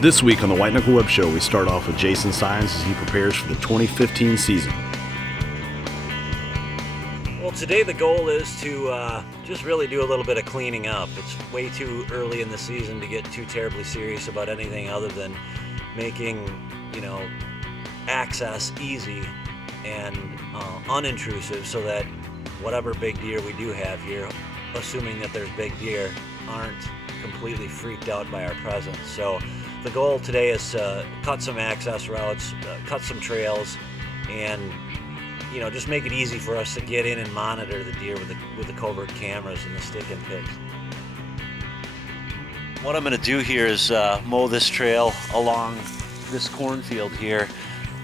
This week on the White Knuckle Web Show, we start off with Jason Syens as he prepares for the 2015 season. Well, today the goal is to just really do a little bit of cleaning up. It's way too early in the season to get too terribly serious about anything other than making, access easy and unintrusive so that whatever big deer we do have here, assuming that there's big deer, aren't completely freaked out by our presence. So the goal today is to cut some access routes, cut some trails, and just make it easy for us to get in and monitor the deer with the covert cameras and the stick and picks. What I'm going to do here is mow this trail along this cornfield here.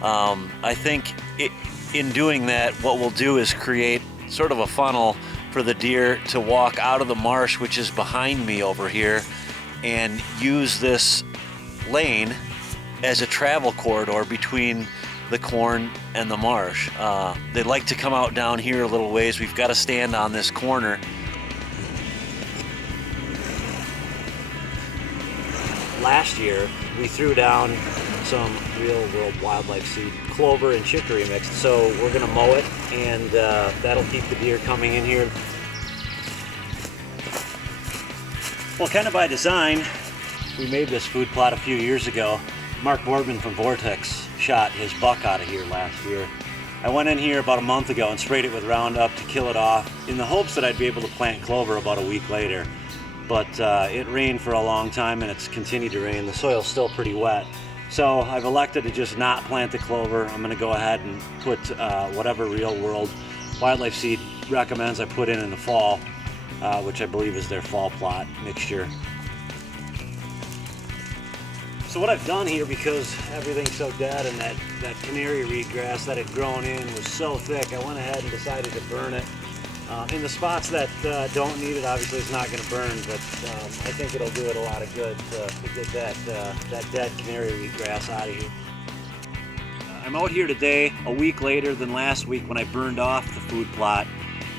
I think in doing that, what we'll do is create sort of a funnel for the deer to walk out of the marsh, which is behind me over here, and use this lane as a travel corridor between the corn and the marsh. They like to come out down here a little ways. We've got to stand on this corner. Last year, we threw down some real world wildlife seed, clover and chicory mixed, so we're gonna mow it, and that'll keep the deer coming in here. Well, kind of by design, we made this food plot a few years ago. Mark Boardman from Vortex shot his buck out of here last year. I went in here about a month ago and sprayed it with Roundup to kill it off in the hopes that I'd be able to plant clover about a week later. But it rained for a long time and it's continued to rain. The soil's still pretty wet. So I've elected to just not plant the clover. I'm gonna go ahead and put whatever real world wildlife seed recommends I put in the fall, which I believe is their fall plot mixture. So what I've done here, because everything's so dead and that canary reed grass that had grown in was so thick, I went ahead and decided to burn it. In the spots that don't need it, obviously it's not going to burn, but I think it'll do it a lot of good to get that dead canary reed grass out of here. I'm out here today, a week later than last week when I burned off the food plot,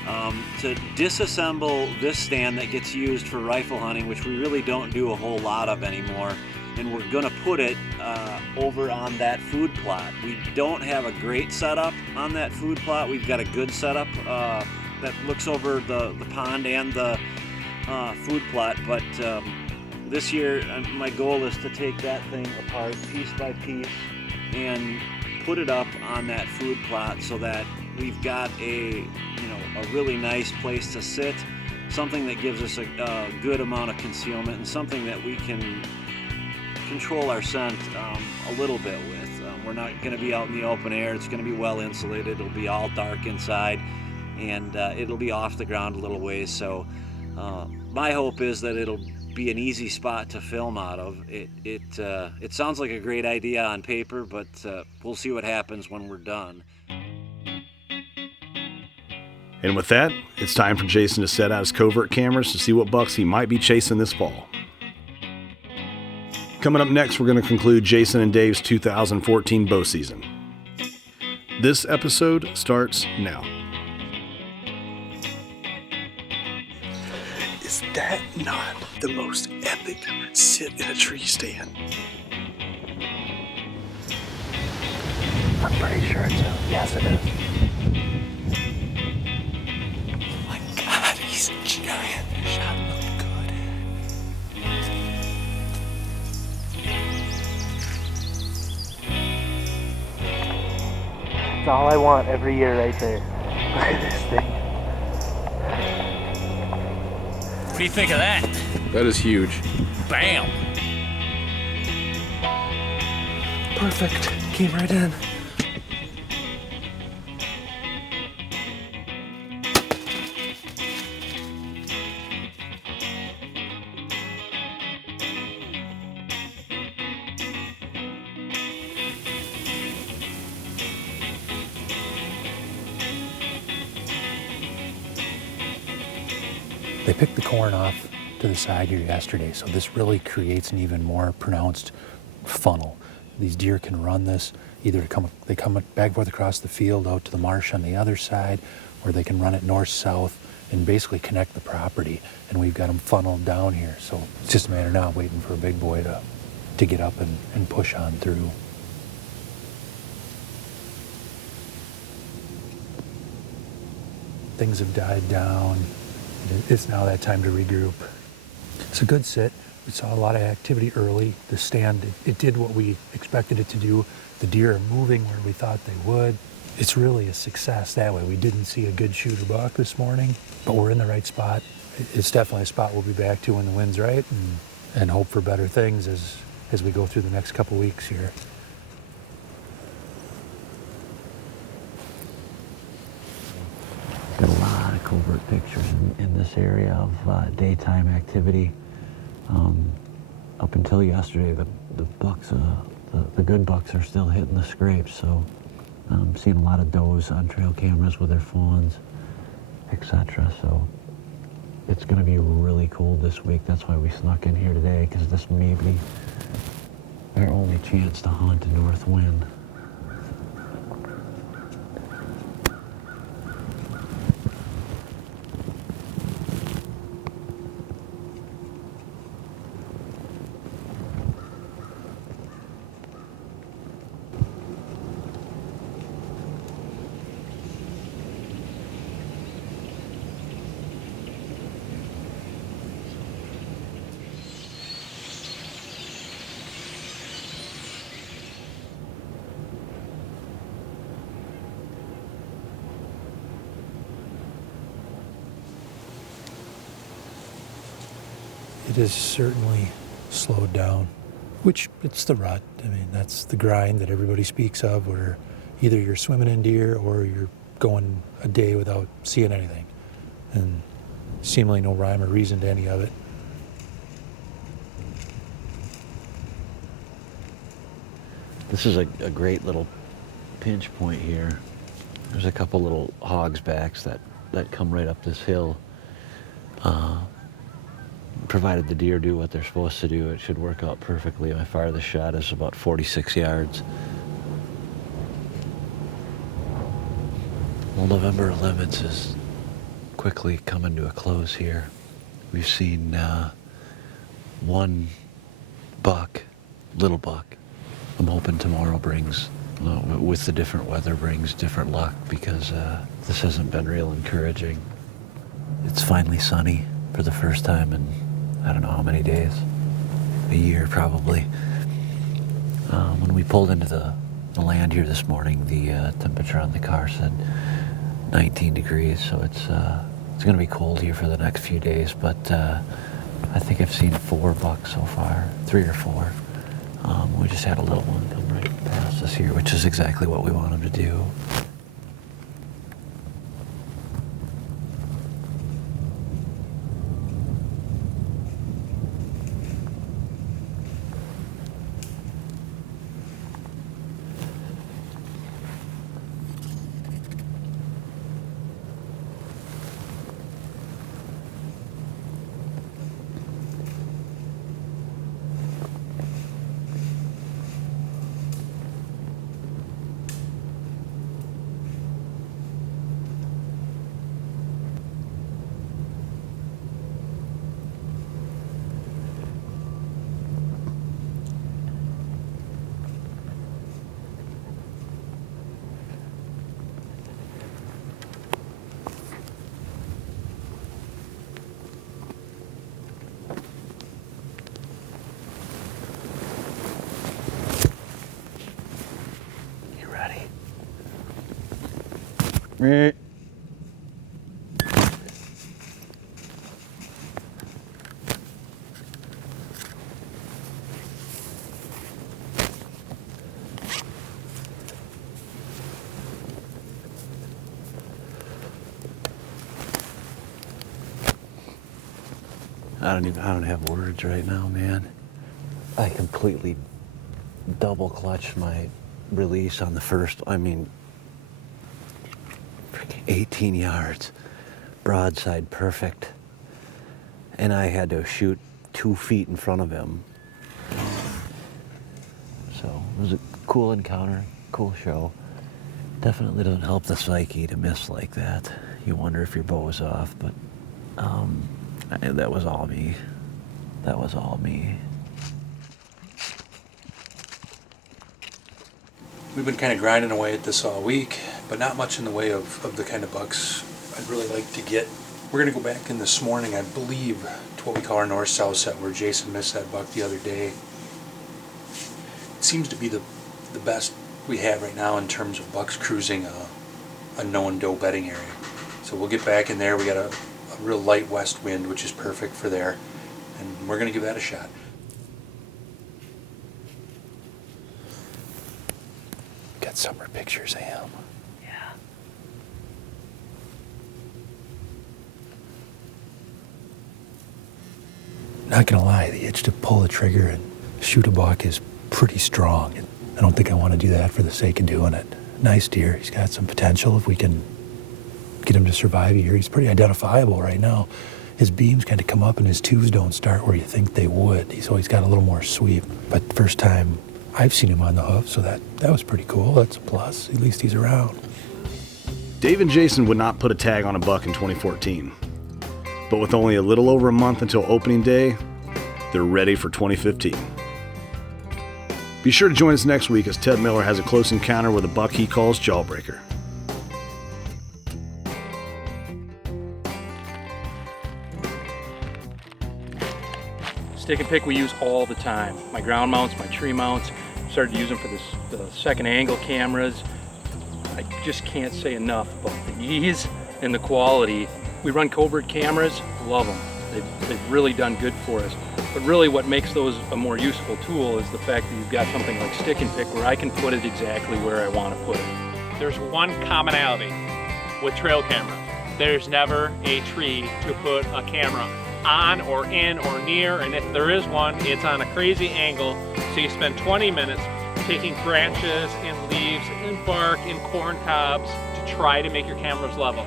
to disassemble this stand that gets used for rifle hunting, which we really don't do a whole lot of anymore. And we're gonna put it over on that food plot. We don't have a great setup on that food plot. We've got a good setup that looks over the pond and the food plot, but this year my goal is to take that thing apart piece by piece and put it up on that food plot so that we've got a really nice place to sit, something that gives us a good amount of concealment and something that we can control our scent a little bit with. We're not going to be out in the open air. It's going to be well insulated. It'll be all dark inside, and it'll be off the ground a little ways. So my hope is that it'll be an easy spot to film out of. It sounds like a great idea on paper, but we'll see what happens when we're done. And with that, it's time for Jason to set out his covert cameras to see what bucks he might be chasing this fall. Coming up next, we're going to conclude Jason and Dave's 2014 bow season. This episode starts now. Is that not the most epic sit in a tree stand? I'm pretty sure it's a yes, it is. Oh my God, he's giant. Shot looked good. It's all I want every year right there. Look at this thing. What do you think of that? That is huge. Bam! Perfect. Came right in. They picked the corn off to the side here yesterday, so this really creates an even more pronounced funnel. These deer can run this either they come back and forth across the field out to the marsh on the other side, or they can run it north-south and basically connect the property. And we've got them funneled down here, so it's just a matter now of waiting for a big boy to to get up and push on through. Things have died down. It's now that time to regroup. It's a good sit. We saw a lot of activity early. The stand, it did what we expected it to do. The deer are moving where we thought they would. It's really a success that way. We didn't see a good shooter buck this morning, but we're in the right spot. It's definitely a spot we'll be back to when the wind's right, and hope for better things as we go through the next couple weeks here. Got a lot of covert pictures in this area of daytime activity. Up until yesterday, the bucks, the good bucks are still hitting the scrapes, so I'm seeing a lot of does on trail cameras with their fawns, etc. So it's going to be really cold this week. That's why we snuck in here today, because this may be our only chance to hunt a north wind. It is certainly slowed down, which it's the rut. I mean, that's the grind that everybody speaks of, where either you're swimming in deer or you're going a day without seeing anything. And seemingly no rhyme or reason to any of it. This is a great little pinch point here. There's a couple little hogs backs that come right up this hill. Provided the deer do what they're supposed to do, it should work out perfectly. My farthest shot is about 46 yards. Well, November 11th is quickly coming to a close here. We've seen one buck, little buck. I'm hoping tomorrow brings, with the different weather, brings different luck, because this hasn't been real encouraging. It's finally sunny for the first time in I don't know how many days, a year probably. When we pulled into the land here this morning, the temperature on the car said 19 degrees, so it's going to be cold here for the next few days, but I think I've seen 4 bucks so far, 3 or 4. We just had a little one come right past us here, which is exactly what we want him to do. Meh. I don't have words right now, man. I completely double clutched my release on the first, freaking 18 yards, broadside perfect. And I had to shoot 2 feet in front of him. So it was a cool encounter, cool show. Definitely doesn't help the psyche to miss like that. You wonder if your bow is off, but that was all me. That was all me. We've been kind of grinding away at this all week, but not much in the way of the kind of bucks I'd really like to get. We're going to go back in this morning, I believe, to what we call our north-south set, where Jason missed that buck the other day. It seems to be the best we have right now in terms of bucks cruising a known doe bedding area. So we'll get back in there. We got a real light west wind, which is perfect for there, and we're going to give that a shot. Got summer pictures of him. Yeah. Not gonna lie, the itch to pull the trigger and shoot a buck is pretty strong. And I don't think I want to do that for the sake of doing it. Nice deer. He's got some potential if we can get him to survive a year. He's pretty identifiable right now. His beams kind of come up and his twos don't start where you think they would. He's always got a little more sweep. But first time I've seen him on the hoof, so that was pretty cool. That's a plus. At least he's around. Dave and Jason would not put a tag on a buck in 2014. But with only a little over a month until opening day, they're ready for 2015. Be sure to join us next week as Ted Miller has a close encounter with a buck he calls Jawbreaker. Stick and pick we use all the time. My ground mounts, my tree mounts. Started to use them for the second angle cameras. I just can't say enough about the ease and the quality. We run covert cameras, love them. They've really done good for us. But really what makes those a more useful tool is the fact that you've got something like stick and pick where I can put it exactly where I want to put it. There's one commonality with trail cameras. There's never a tree to put a camera on or in or near, and if there is one, it's on a crazy angle, so you spend 20 minutes taking branches and leaves and bark and corn cobs to try to make your cameras level.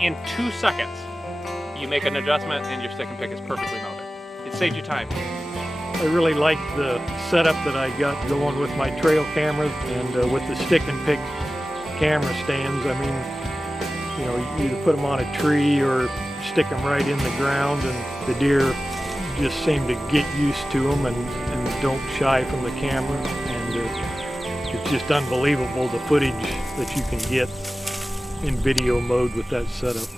In 2 seconds, you make an adjustment and your stick and pick is perfectly mounted. It saves you time. I really like the setup that I got going with my trail cameras and with the stick and pick camera stands. I mean, you know, you either put them on a tree or stick them right in the ground, and the deer just seem to get used to them and don't shy from the camera. And it's just unbelievable the footage that you can get in video mode with that setup.